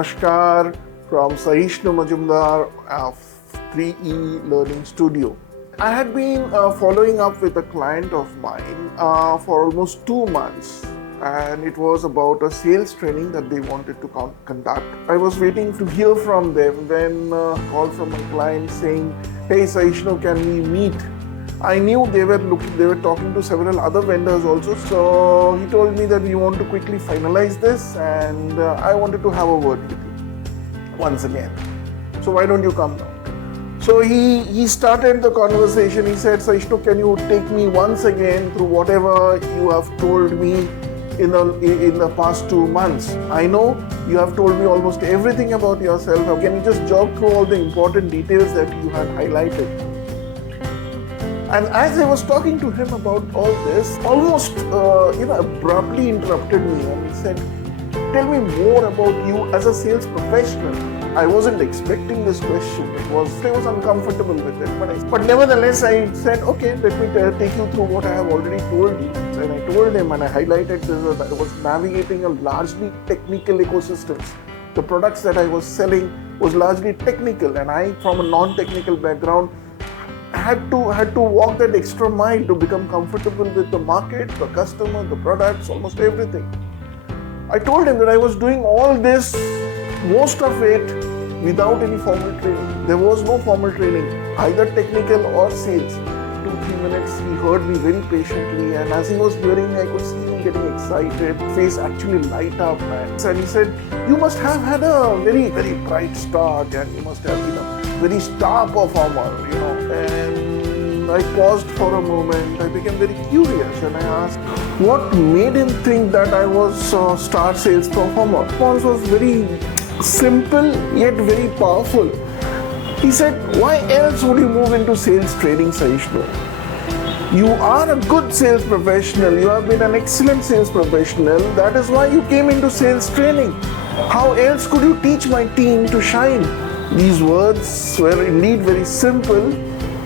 Namaskar from Sahishnu Majumdar of 3E Learning Studio. I had been following up with a client of mine for almost 2 months, and it was about a sales training that they wanted to conduct. I was waiting to hear from them when a call from a client saying, "Hey Sahishnu, can we meet?" I knew they were talking to several other vendors also, so he told me that we want to quickly finalize this and I wanted to have a word with you once again. So why don't you come now? So he started the conversation. He said, "Sahishnu, can you take me once again through whatever you have told me in the past 2 months? I know you have told me almost everything about yourself. Can you just jog through all the important details that you had highlighted?" And as I was talking to him about all this, almost abruptly interrupted me and he said, "Tell me more about you as a sales professional." I wasn't expecting this question. I was uncomfortable with it. But nevertheless, I said, "Okay, let me take you through what I have already told you." And I told him and I highlighted that I was navigating a largely technical ecosystem. The products that I was selling was largely technical, and I, from a non-technical background, had to walk that extra mile to become comfortable with the market, the customer, the products, almost everything. I told him that I was doing all this, most of it, without any formal training. There was no formal training, either technical or sales. 2-3 minutes, he heard me very patiently, and as he was hearing me, I could see him getting excited, face actually light up. And he said, "You must have had a very, very bright start, and you must have been a very star performer, And I paused for a moment. I became very curious, and I asked, what made him think that I was a star sales performer? The response was very simple yet very powerful. He said, "Why else would you move into sales training, Sahishnu? You are a good sales professional. You have been an excellent sales professional. That is why you came into sales training. How else could you teach my team to shine?" These words were indeed very simple,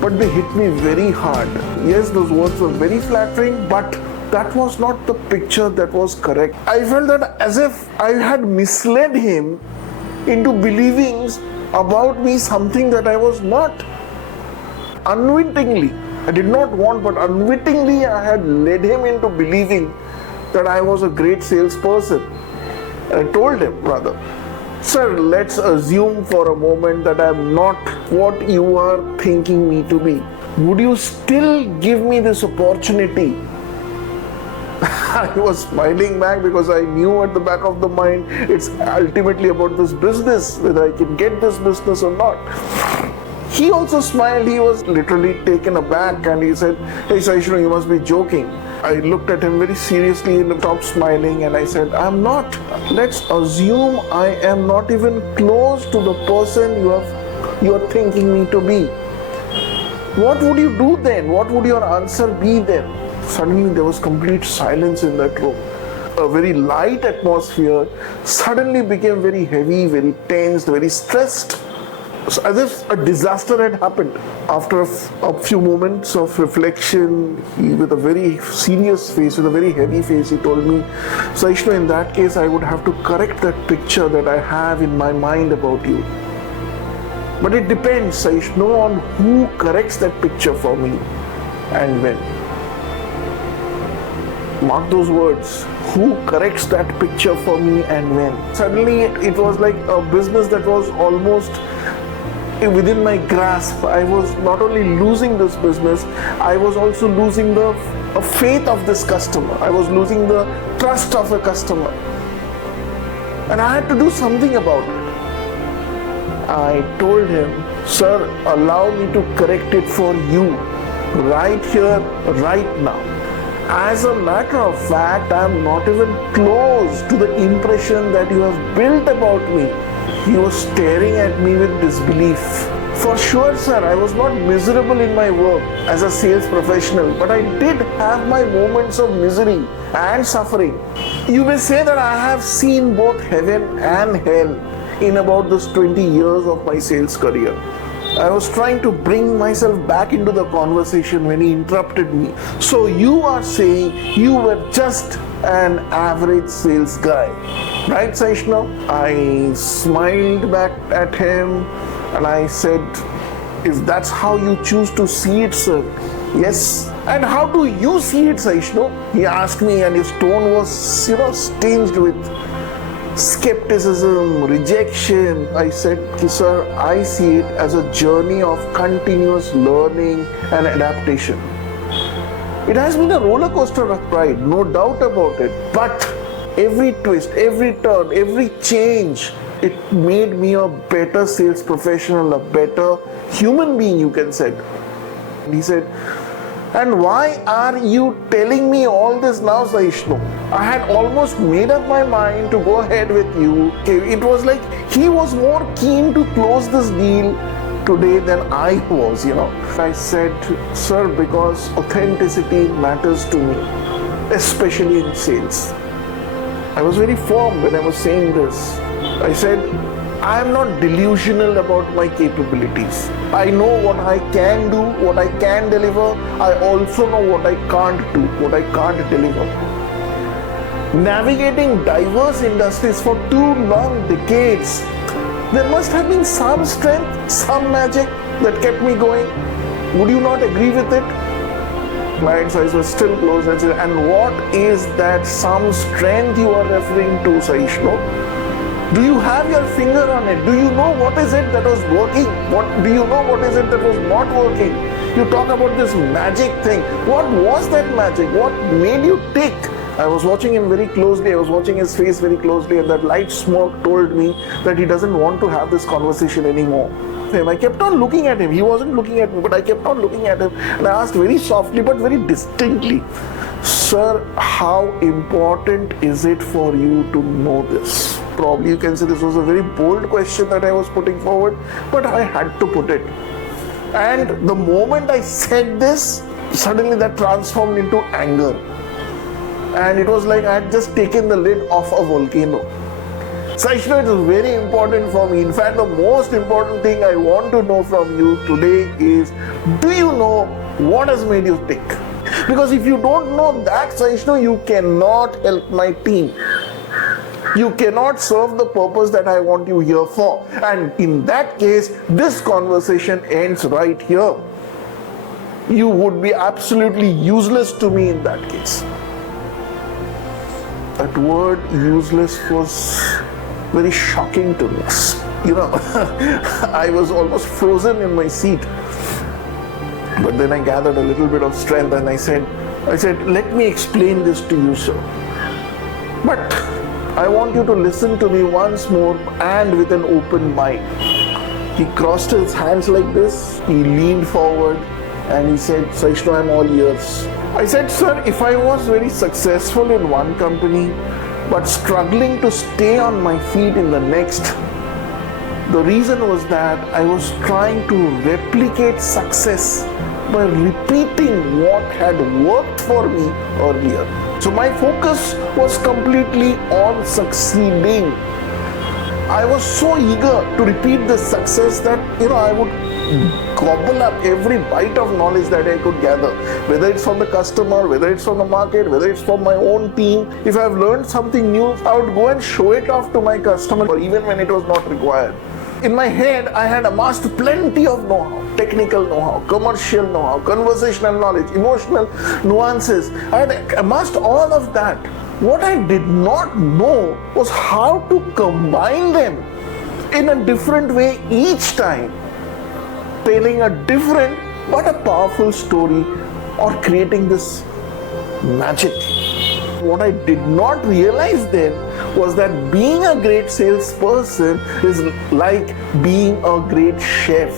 but they hit me very hard. Yes, those words were very flattering, but that was not the picture that was correct. I felt that as if I had misled him into believing about me something that I was not. Unwittingly, I did not want, but unwittingly I had led him into believing that I was a great salesperson. I told him, "Brother, sir, let's assume for a moment that I'm not what you are thinking me to be. Would you still give me this opportunity?" I was smiling back because I knew at the back of the mind it's ultimately about this business, whether I can get this business or not. He also smiled. He was literally taken aback and he said, "Hey Sahishnu, you must be joking." I looked at him very seriously and stopped smiling and I said, "I'm not. Let's assume I am not even close to the person you are thinking me to be. What would you do then? What would your answer be then?" Suddenly there was complete silence in that room. A very light atmosphere suddenly became very heavy, very tense, very stressed, as if a disaster had happened. After a few moments of reflection, he, with a very serious face, with a very heavy face, he told me, "Sahishnu, in that case, I would have to correct that picture that I have in my mind about you. But it depends, Sahishnu, on who corrects that picture for me and when." Mark those words. Who corrects that picture for me and when? Suddenly, it was like a business that was almost within my grasp. I was not only losing this business, I was also losing the faith of this customer. I was losing the trust of a customer. And I had to do something about it. I told him, "Sir, allow me to correct it for you, right here, right now. As a matter of fact, I am not even close to the impression that you have built about me." He was staring at me with disbelief. "For sure, sir, I was not miserable in my work as a sales professional, but I did have my moments of misery and suffering. You may say that I have seen both heaven and hell in about this 20 years of my sales career. I was trying to bring myself back into the conversation when he interrupted me. So you are saying you were just an average sales guy, right, Saishno? I smiled back at him and I said, if that's how you choose to see it, sir, yes. And how do you see it, Saishno? He asked me, and his tone was, tinged with skepticism, rejection. I said, sir, I see it as a journey of continuous learning and adaptation. It has been a roller coaster of pride, no doubt about it. But every twist, every turn, every change, it made me a better sales professional, a better human being, you can say. He said, and why are you telling me all this now, Saishnu? I had almost made up my mind to go ahead with you. It was like he was more keen to close this deal today than I was, I said, sir, because authenticity matters to me, especially in sales. I was very firm when I was saying this. I said, I am not delusional about my capabilities. I know what I can do, what I can deliver. I also know what I can't do, what I can't deliver. Navigating diverse industries for 2 long decades, there must have been some strength, some magic that kept me going. Would you not agree with it? Client's eyes were still closed and said, and what is that some strength you are referring to, Saishno? Do you have your finger on it? Do you know what is it that was working? Do you know what is it that was not working? You talk about this magic thing. What was that magic? What made you tick? I was watching him very closely. I was watching his face very closely, and that light smoke told me that he doesn't want to have this conversation anymore. I kept on looking at him. He wasn't looking at me, but I kept on looking at him, and I asked very softly but very distinctly, sir, how important is it for you to know this? Probably you can say this was a very bold question that I was putting forward, but I had to put it. And the moment I said this, suddenly that transformed into anger. And it was like I had just taken the lid off a volcano. Saishna, it is very important for me. In fact, the most important thing I want to know from you today is, do you know what has made you tick? Because if you don't know that, Saishna, you cannot help my team. You cannot serve the purpose that I want you here for. And in that case, this conversation ends right here. You would be absolutely useless to me in that case. That word useless was very shocking to me. I was almost frozen in my seat. But then I gathered a little bit of strength and I said, let me explain this to you, sir. But I want you to listen to me once more and with an open mind. He crossed his hands like this, he leaned forward and he said, Saishnu, I'm all ears. I said, sir, if I was very successful in one company, but struggling to stay on my feet in the next, the reason was that I was trying to replicate success by repeating what had worked for me earlier. So my focus was completely on succeeding. I was so eager to repeat this success that, I would gobble up every bite of knowledge that I could gather, whether it's from the customer, whether it's from the market, whether it's from my own team. If I've learned something new, I would go and show it off to my customer, even when it was not required. In my head, I had amassed plenty of know-how, technical know-how, commercial know-how, conversational knowledge, emotional nuances. I had amassed all of that. What I did not know was how to combine them in a different way each time, telling a different but a powerful story or creating this magic. What I did not realize then was that being a great salesperson is like being a great chef.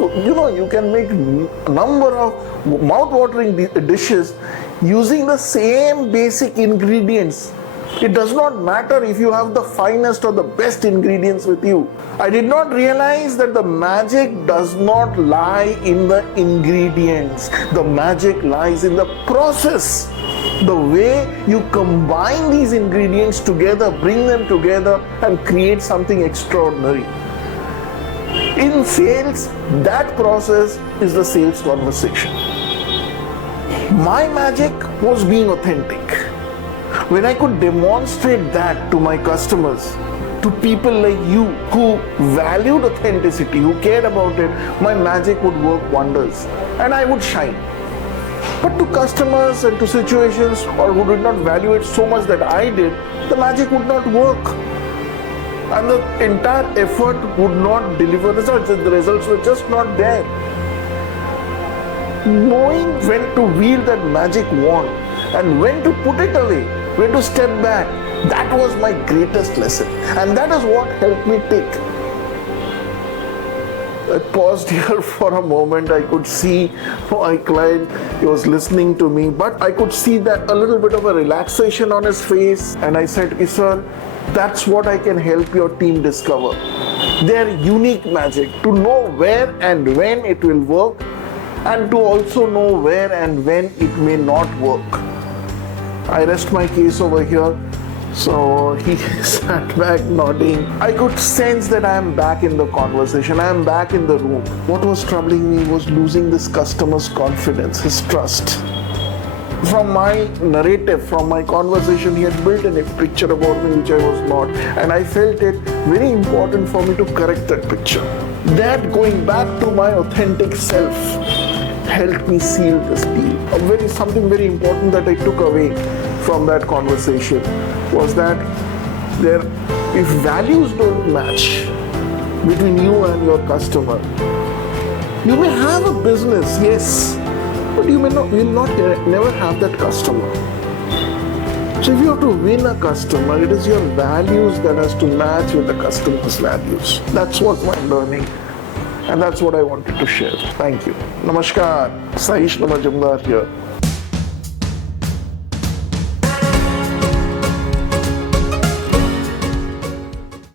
You can make a number of mouth-watering dishes using the same basic ingredients. It does not matter if you have the finest or the best ingredients with you. I did not realize that the magic does not lie in the ingredients. The magic lies in the process. The way you combine these ingredients together, bring them together and create something extraordinary. In sales, that process is the sales conversation. My magic was being authentic. When I could demonstrate that to my customers, to people like you who valued authenticity, who cared about it, my magic would work wonders and I would shine. But to customers and to situations or who did not value it so much that I did, the magic would not work. And the entire effort would not deliver results. The results were just not there. Knowing when to wield that magic wand and when to put it away, when to step back, that was my greatest lesson. And that is what helped me take. I paused here for a moment. I could see my client, he was listening to me, but I could see that a little bit of a relaxation on his face. And I said, sir, that's what I can help your team discover. Their unique magic, to know where and when it will work, and to also know where and when it may not work. I rest my case over here. So he sat back nodding. I could sense that I am back in the conversation. I am back in the room. What was troubling me was losing this customer's confidence, his trust. From my narrative, from my conversation, he had built a picture about me which I was not. And I felt it very important for me to correct that picture. That going back to my authentic self helped me seal this deal. Something very important that I took away from that conversation was that if values don't match between you and your customer, you may have a business, yes, but you will never have that customer. So if you have to win a customer, it is your values that has to match with the customer's values. That's what I'm learning. And that's what I wanted to share. Thank you. Namaskar. Sahish Majumdar here.